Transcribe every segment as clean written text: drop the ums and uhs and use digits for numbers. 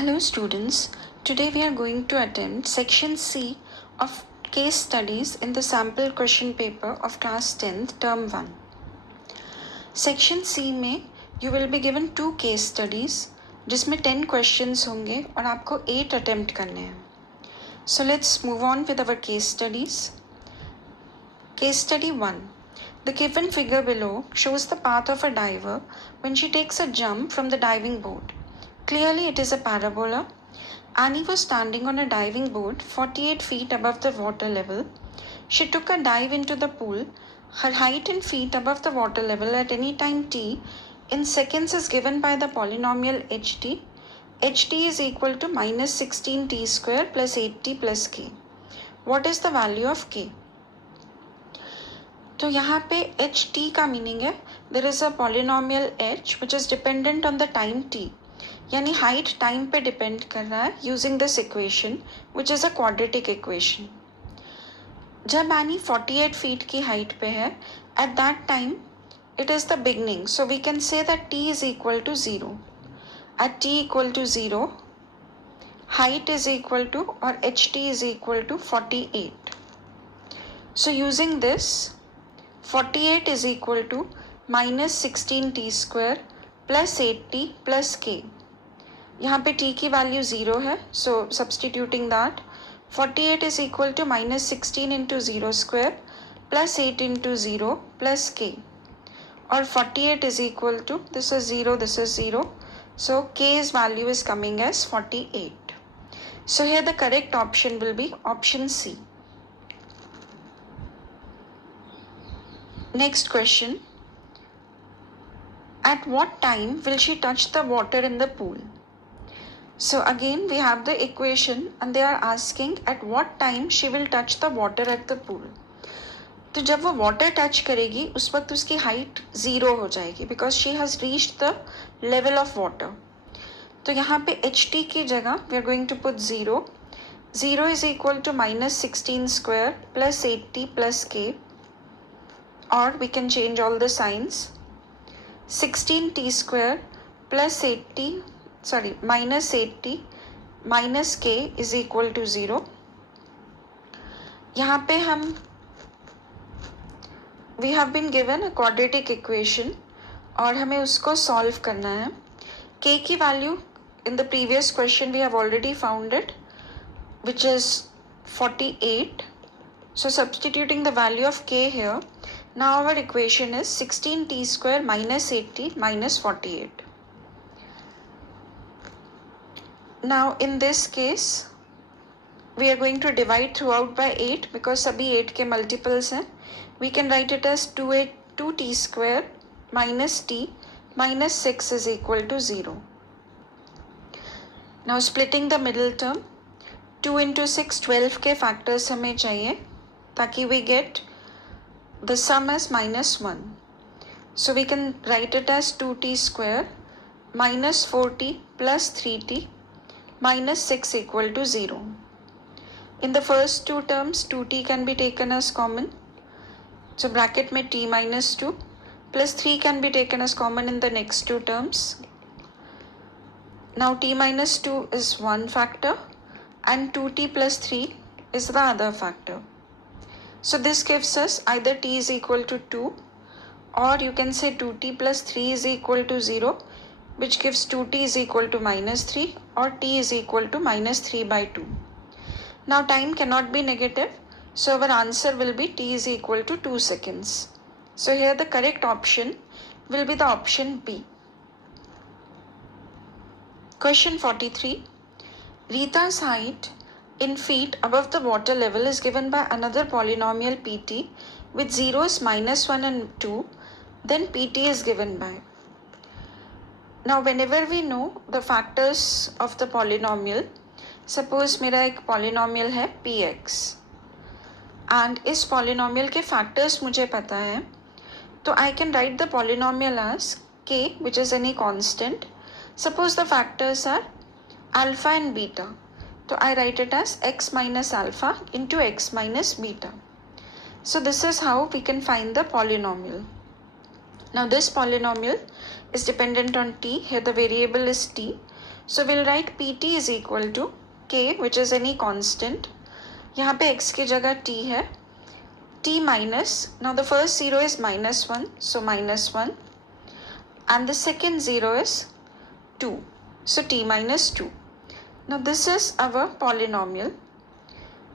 Hello students, today we are going to attempt section C of case studies in the sample question paper of class 10th term 1. Section C में you will be given 2 case studies जिसमें 10 questions होंगे और आपको 8 attempt करने हैं. So let's move on with our case studies. Case study 1. The given figure below shows the path of a diver when she takes a jump from the diving board. Clearly it is a parabola. Annie was standing on a diving board 48 feet above the water level. She took a dive into the pool. Her height in feet above the water level at any time t in seconds is given by the polynomial ht. ht is equal to minus 16t square plus 8t plus k. What is the value of k? तो यहाँ पे H T का meaning है there is a polynomial H which is dependent on the time T, यानी height time पे depend कर रहा है using this equation which is a quadratic equation. जब एनी 48 फीट की हाइट पे है at that time it is the beginning, so we can say that T is equal to zero. At T equal to zero height is equal to और H T is equal to 48. So using this 48 is equal to minus 16t square plus 8t plus k. यहाँ पे t की value 0 है, so substituting that 48 is equal to minus 16 into 0 square plus 8 into 0 plus k. और 48 is equal to, this is 0, so k's value is coming as 48. So here the correct option will be option C. Next question. At what time will she touch the water in the pool? So again we have the equation and they are asking at what time she will touch the water at the pool. तो जब वो water touch करेगी उस वक्त उसकी height 0 हो जाएगी because she has reached the level of water. तो यहाँ पे ht की जगह we are going to put 0. 0 is equal to minus 16 square plus 8t plus k. Or we can change all the signs. 16t square plus 8t, minus 8t minus k is equal to 0. यहाँ पे हम we have been given a quadratic equation और हमें उसको solve करना है. k की value in the previous question we have already found it, which is 48. So substituting the value of k here, now our equation is 16t square minus 8t minus 48. Now in this case we are going to divide throughout by 8 because सभी 8 के multiples हैं. We can write it as 2t square minus t minus 6 is equal to 0. Now splitting the middle term, 2 into 6 12 के factors हमें चाहिए ताकि we get the sum as minus 1. So we can write it as 2t square minus 4t plus 3t minus 6 equal to 0. In the first two terms 2t can be taken as common. So bracket में t minus 2 plus 3 can be taken as common in the next two terms. Now t minus 2 is one factor and 2t plus 3 is the other factor. So this gives us either t is equal to 2 or you can say 2t plus 3 is equal to 0, which gives 2t is equal to minus 3 or t is equal to minus 3 by 2. Now time cannot be negative, so our answer will be t is equal to 2 seconds. So here the correct option will be the option B. Question 43. Rita's height in feet above the water level is given by another polynomial pt with zeros minus 1 and 2, then pt is given by. Now whenever we know the factors of the polynomial, suppose मेरा एक polynomial है px and इस polynomial के factors मुझे पता है, तो I can write the polynomial as k which is any constant. Suppose the factors are alpha and beta. So I write it as x minus alpha into x minus beta. So this is how we can find the polynomial. Now this polynomial is dependent on t. Here the variable is t. So we'll write pt is equal to k, which is any constant. यहाँ पे x की जगह t है, t minus, now the first 0 is -1, so -1, and the second 0 is 2, so t minus 2. Now this is our polynomial.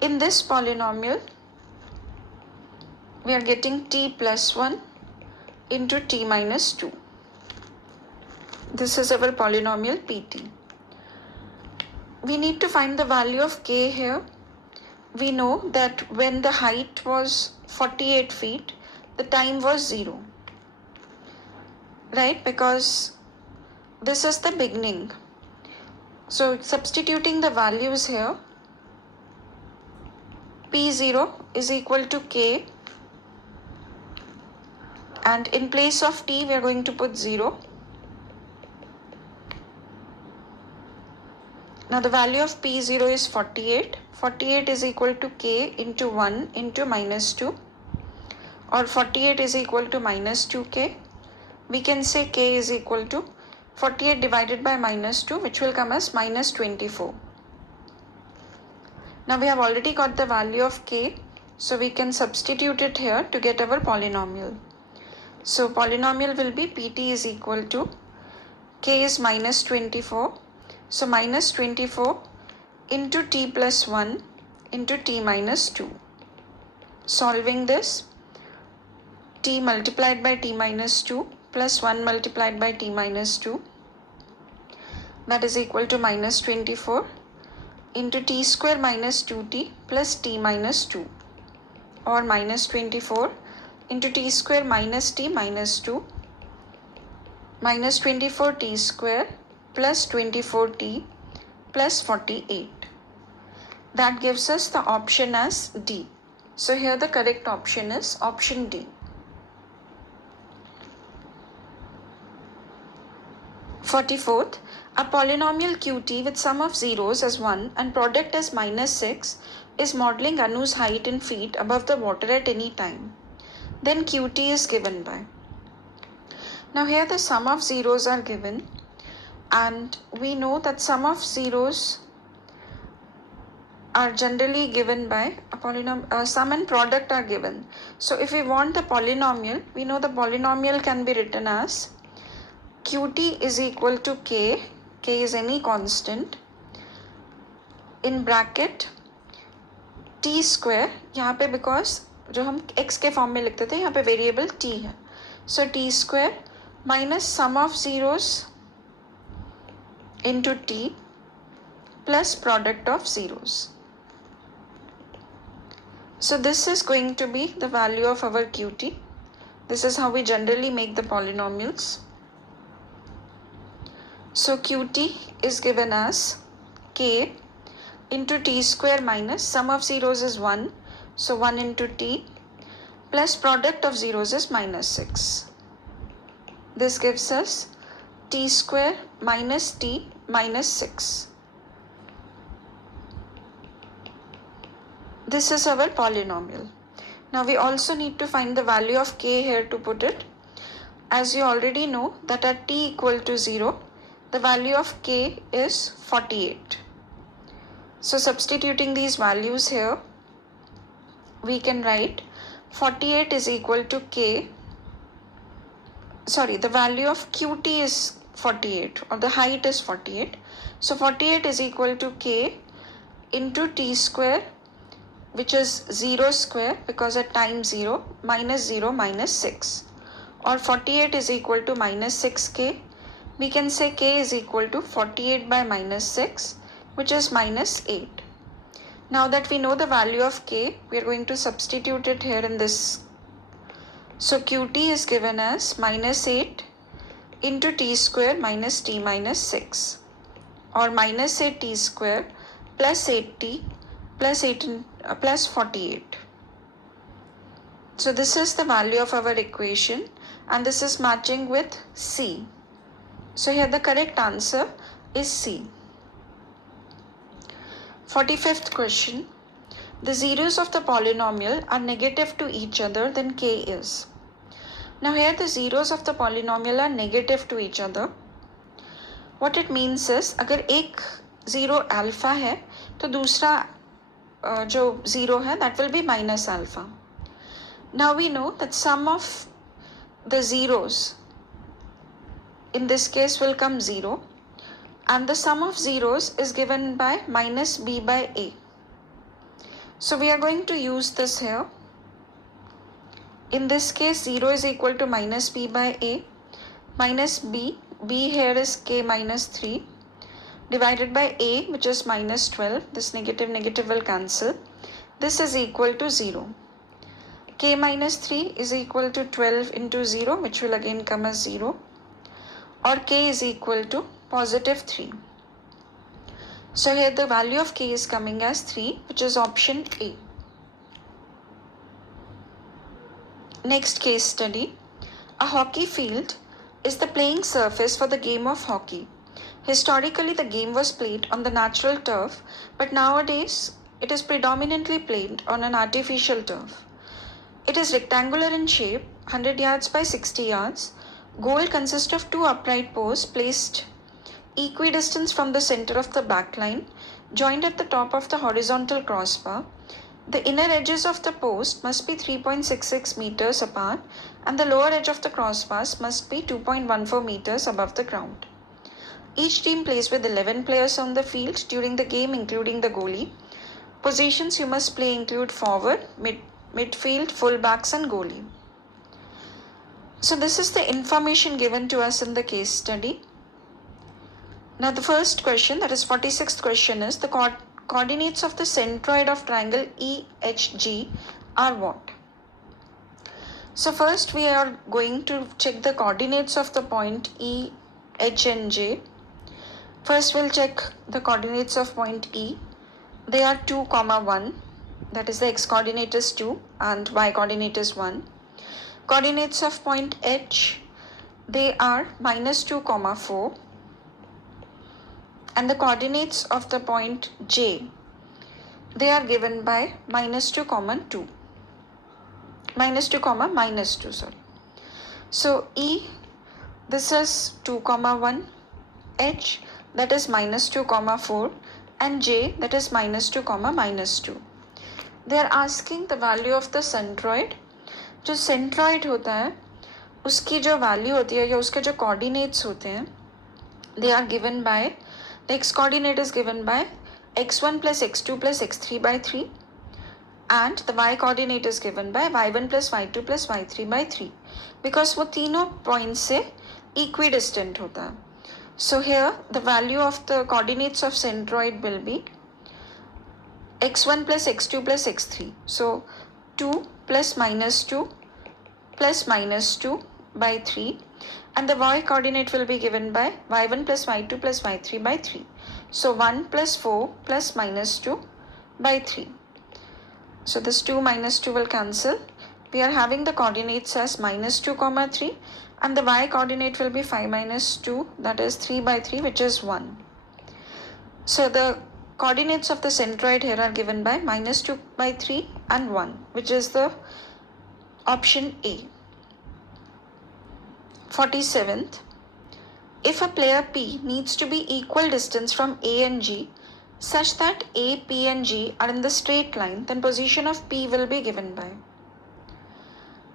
In this polynomial, we are getting t plus 1 into t minus 2. This is our polynomial pt. We need to find the value of k here. We know that when the height was 48 feet, the time was 0, right? Because this is the beginning. So substituting the values here, p0 is equal to k, and in place of t we are going to put 0. Now the value of p0 is 48. 48 is equal to k into 1 into -2, or 48 is equal to -2k. We can say k is equal to 48 divided by -2, which will come as -24. Now we have already got the value of k, so we can substitute it here to get our polynomial. So polynomial will be pt is equal to k is -24, so -24 into t plus 1 into t minus 2. Solving this, t multiplied by t minus 2 plus 1 multiplied by t minus 2, that is equal to -24 into t square minus 2t plus t minus 2, or -24 into t square minus t minus 2, -24t square plus 24t plus 48. That gives us the option as D. So here the correct option is option D. 44th, a polynomial qt with sum of zeros as 1 and product as -6 is modeling Anu's height in feet above the water at any time. Then qt is given by. Now here the sum of zeros are given, and we know that sum of zeros are generally given by a polynomial. Sum and product are given. So if we want the polynomial, we know the polynomial can be written as qt is equal to k, k is any constant, in bracket t square, यहाँ पे because जो हम x के form में लिखते थे, यहाँ पे वेरिएबल t है, so t square minus sum of zeros into t plus product of zeros. So this is going to be the value of our qt. This is how we generally make the polynomials. So qt is given as k into t square minus sum of zeros is 1, so 1 into t plus product of zeros is -6. This gives us t square minus t minus 6. This is our polynomial. Now we also need to find the value of k here to put it. As you already know that at t equal to 0, the value of k is 48. So substituting these values here, we can write 48 is equal to k, sorry, the value of qt is 48, or the height is 48. So 48 is equal to k into t square, which is 0 square because at time 0, minus 0 minus 6, or 48 is equal to -6k. We can say k is equal to 48 by -6, which is -8. Now that we know the value of k, we are going to substitute it here in this. So qt is given as -8 into t square minus t minus 6, or -8t square plus 8t plus 48. So this is the value of our equation, and this is matching with C. So here the correct answer is C. 45th question. The zeros of the polynomial are negative to each other, then k is. Now here the zeros of the polynomial are negative to each other. What it means is अगर एक zero alpha है तो दूसरा जो zero है that will be minus alpha. Now we know that sum of the zeros in this case will come 0, and the sum of zeros is given by minus b by a. So we are going to use this here. In this case 0 is equal to minus b by a minus b here is k minus 3 divided by a, which is minus 12. This negative will cancel. This is equal to 0. K minus 3 is equal to 12 into 0, which will again come as 0, or k is equal to positive 3. So here the value of k is coming as 3, which is option A. Next case study. A hockey field is the playing surface for the game of hockey. Historically, the game was played on the natural turf, but nowadays it is predominantly played on an artificial turf. It is rectangular in shape, 100 yards by 60 yards. Goal consists of two upright posts placed equidistant from the center of the backline, joined at the top of the horizontal crossbar. The inner edges of the post must be 3.66 meters apart, and the lower edge of the crossbars must be 2.14 meters above the ground. Each team plays with 11 players on the field during the game, including the goalie. Positions you must play include forward, midfield, fullbacks, and goalie. So this is the information given to us in the case study. Now the first question, that is 46th question, is the coordinates of the centroid of triangle EHG are what? So first we are going to check the coordinates of the point E, H and J. First we'll check the coordinates of point E. They are 2, 1. That is the x coordinate is 2 and y coordinate is 1. Coordinates of point H, they are minus 2, 4. And the coordinates of the point J, they are given by minus 2, 2. Minus 2, minus 2, sorry. So E, this is 2, 1. H, that is minus 2, 4. And J, that is minus 2, minus 2. They are asking the value of the centroid. जो centroid होता है उसकी जो value होती है या उसके जो coordinates होते हैं, they are given by, the x coordinate is given by x1 plus x2 plus x3 by 3, and the y coordinate is given by y1 plus y2 plus y3 by 3, because वो तीनों points से equidistant होता है. So here the value of the coordinates of centroid will be x1 plus x2 plus x3. So 2 plus minus 2 plus minus 2 by 3, and the y coordinate will be given by y1 plus y2 plus y3 by 3. So 1 plus 4 plus minus 2 by 3. So this 2 minus 2 will cancel. We are having the coordinates as minus 2, 3, and the y coordinate will be 5 minus 2, that is 3 by 3, which is 1. So the coordinates of the centroid here are given by minus 2 by 3 and 1, which is the option A. 47th. If a player P needs to be equal distance from A and G such that A, P and G are in the straight line, then position of P will be given by.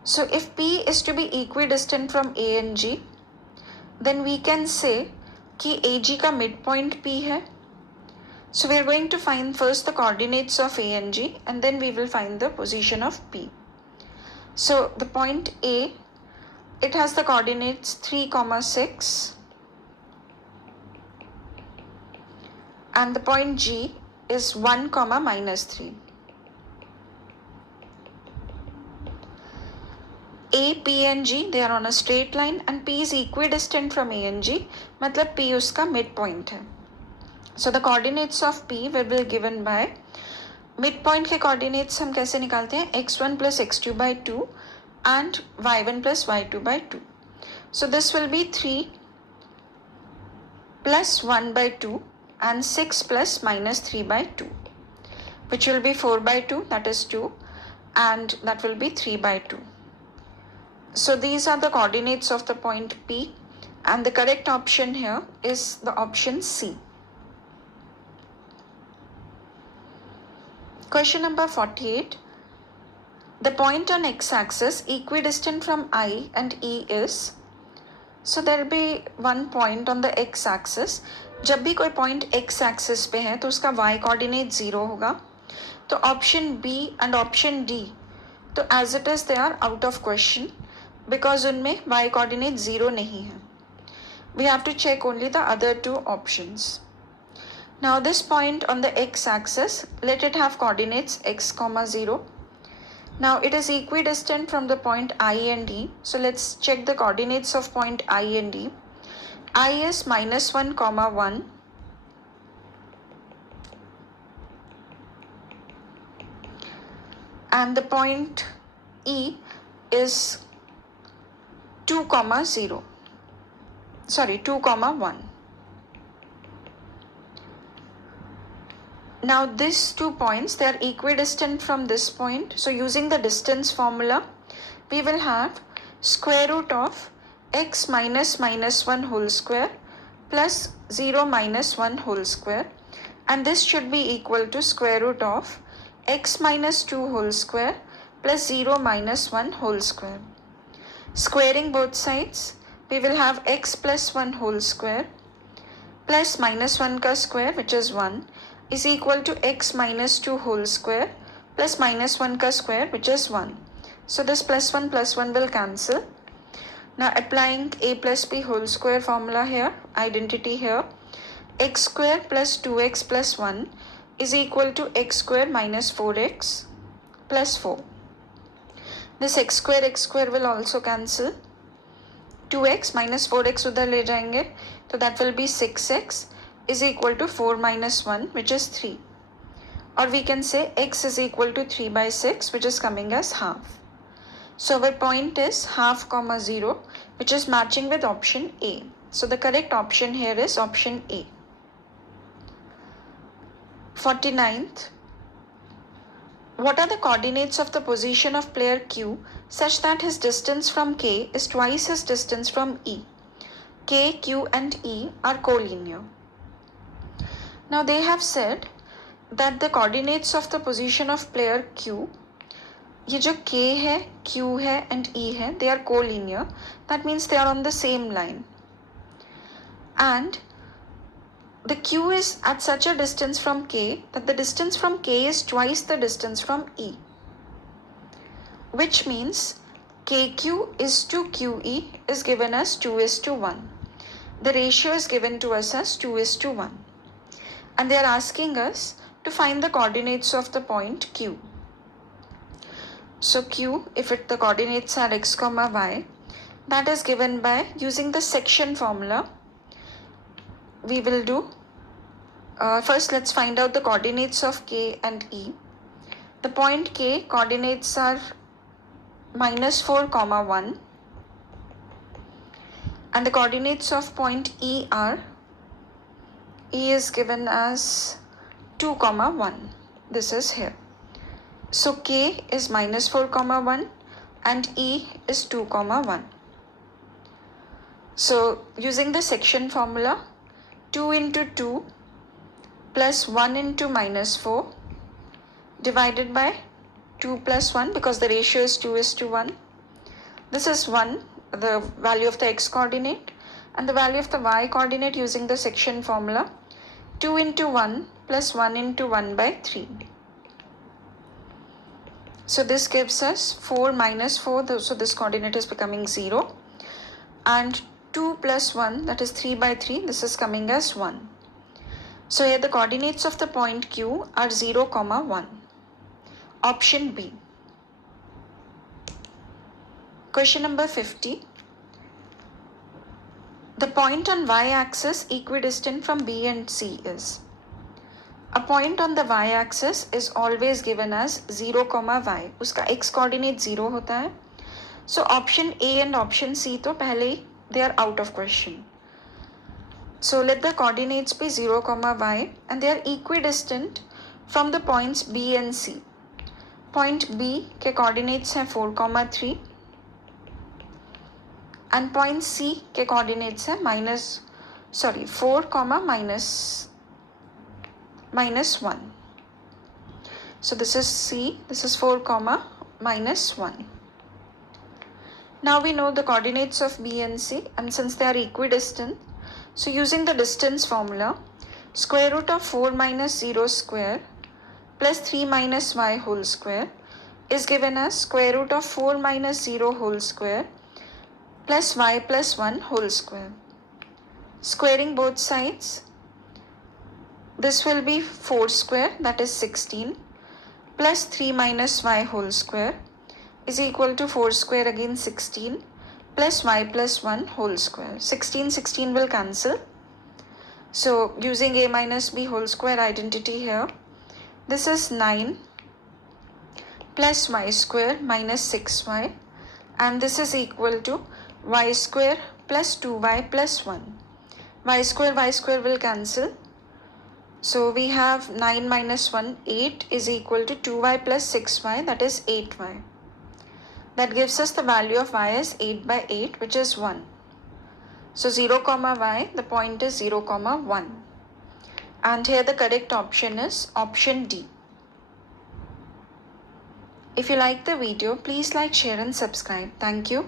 So if P is to be equidistant from A and G, then we can say कि AG का midpoint P है. So we are going to find first the coordinates of A and G, and then we will find the position of P. So the point A, it has the coordinates 3, 6, and the point G is 1, minus 3. A, P and G, they are on a straight line, and P is equidistant from A and G, मतलब P उसका midpoint है. So the coordinates of P will be given by, midpoint के coordinates हम कैसे निकालते हैं, x1 plus x2 by 2 and y1 plus y2 by 2. So this will be 3 plus 1 by 2 and 6 plus minus 3 by 2, which will be 4 by 2, that is 2, and that will be 3 by 2. So these are the coordinates of the point P, And the correct option here is the option C. Question number 48. The point on x-axis equidistant from I and E is, so there will be one point on the x-axis. जब भी कोई point x-axis पे है तो उसका y coordinate 0 होगा. तो option B and option D, तो as it is they are out of question because उनमें y coordinate 0 नहीं है. We have to check only the other two options. Now this point on the x-axis, let it have coordinates x, 0. Now it is equidistant from the point I and D. So let's check the coordinates of point I and D. I is -1, 1. And the point E is 2, 0. Sorry, 2, 1. Now these 2 points, they are equidistant from this point. So using the distance formula, we will have square root of x minus -1 whole square plus 0 minus 1 whole square. And this should be equal to square root of x minus 2 whole square plus 0 minus 1 whole square. Squaring both sides, we will have x plus 1 whole square plus -1 का square, which is 1, is equal to x minus 2 whole square plus -1 का square, which is 1. So this plus 1 will cancel. Now applying a plus b whole square formula here, identity here, x square plus 2x plus 1 is equal to x square minus 4x plus 4. This x square will also cancel. 2x minus 4x उधर ले जाएंगे, तो that will be 6x is equal to 4 minus 1, which is 3. Or we can say x is equal to 3 by 6, which is coming as half. So our point is half, 0, which is matching with option A. So the correct option here is option A. 49th. What are the coordinates of the position of player Q such that his distance from K is twice his distance from E? K, Q and E are collinear. Now they have said that the coordinates of the position of player Q, ये जो K है, Q है and E है, they are collinear. That means they are on the same line. And the Q is at such a distance from K that the distance from K is twice the distance from E. Which means KQ is to QE is given as 2:1. The ratio is given to us as 2:1. And they are asking us to find the coordinates of the point Q. So Q, if the coordinates are x, y, that is given by using the section formula. We will do, first let's find out the coordinates of K and E. The point K coordinates are -4, 1. And the coordinates of point E are, E is given as 2, 1. This is here. So K is -4, 1 and E is 2, 1. So using the section formula, 2 into 2 plus 1 into -4 divided by 2 plus 1, because the ratio is 2:1. This is 1, the value of the x coordinate, and the value of the y coordinate using the section formula, 2 into 1 plus 1 into 1 by 3. So this gives us 4 minus 4, so this coordinate is becoming 0. And 2 plus 1, that is 3 by 3, this is coming as 1. So here the coordinates of the point Q are 0, 1. Option B. Question number 50. The point on y-axis equidistant from B and C is. A point on the y-axis is always given as 0, y. उसका x coordinate 0 होता है. So option A and option C तो पहले ही they are out of question. So let the coordinates be 0, y and they are equidistant from the points B and C. Point B के coordinates हैं 4, 3 and point C के coordinates है -4, -1. So this is C, this is 4, -1. Now we know the coordinates of B and C, and since they are equidistant, so using the distance formula, square root of 4 minus 0 square plus 3 minus y whole square is given as square root of 4 minus 0 whole square plus y plus 1 whole square. Squaring both sides, this will be 4 square, that is 16, plus 3 minus y whole square is equal to 4 square again 16 plus y plus 1 whole square. 16 will cancel. So using a minus b whole square identity here, this is 9 plus y square minus 6y, and this is equal to y square plus 2y plus 1. Y square will cancel. So we have 9 minus 1, 8 is equal to 2y plus 6y, that is 8y. That gives us the value of y as 8 by 8, which is 1. So 0, y, the point is 0, 1. And here the correct option is option D. If you like the video, please like, share and subscribe. Thank you.